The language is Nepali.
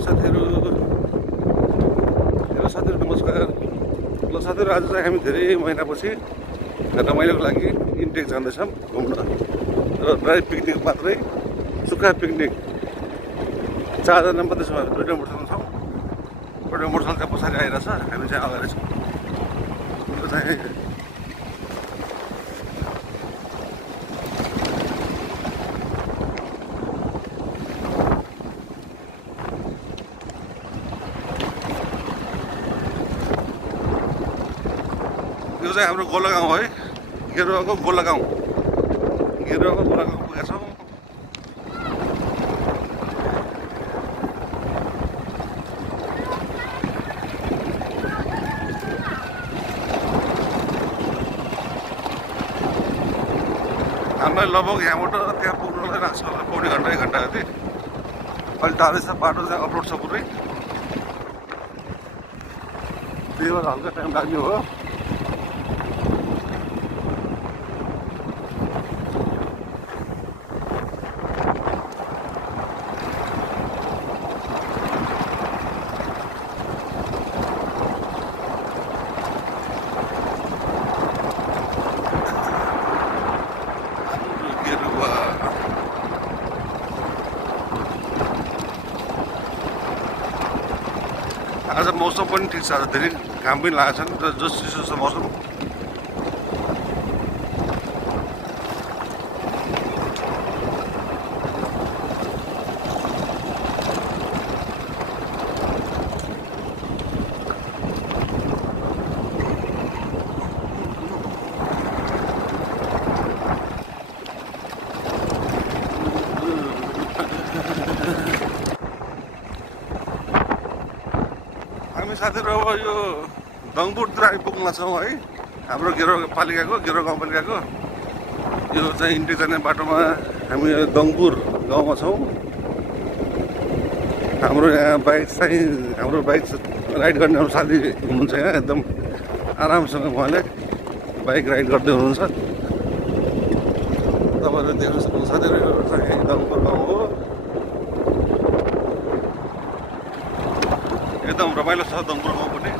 साथीहरू नमस्कार। ल साथीहरू, आज चाहिँ हामी धेरै महिनापछि रमाइलोको लागि इन्टेक जाँदैछौँ घुम्न र ड्राई पिकनिक मात्रै, सुक्खा पिकनिक। 4 जना मात्रै छौँ, हामी 2टा मोटरसाइकल छौँ। एउटा मोटरसाइकल चाहिँ पछाडि आइरहेछ, हामी चाहिँ अगाडि छौँ। यो चाहिँ हाम्रो गोलागाउँ है, गेरुवाको गोलागाउँ पुगेका छौँ। हामीलाई लगभग यहाँबाट त्यहाँ पुग्नलाई लाग्छ होला पौने घन्टा 1 घन्टा जति। अहिले टाढै छ बाटो, चाहिँ अफरोड छ पुरै, त्यही भएर हल्का टाइम लाग्ने हो। आज मौसम पनि ठिक छ, आज धेरै घाम पनि लागेको छैन, जो चिसो छ मौसम। हामी साथीहरू अब यो दङपुरतिर आइपुग्न छौँ है। हाम्रो गेरुवा गाउँपालिकाको यो चाहिँ इन्टेक जाने बाटोमा हामी दङपुर गाउँमा छौँ। हाम्रो यहाँ बाइक राइड गर्ने हाम्रो साथी हुनुहुन्छ यहाँ, एकदम आरामसँग उहाँले बाइक राइड गर्दै हुनुहुन्छ। तपाईँहरूले देख्न सक्नुहुन्छ साथीहरू, यो चाहिँ दङपुर गाउँ हो। एकदम रमाइलो छ दङपुर गाउँ पनि।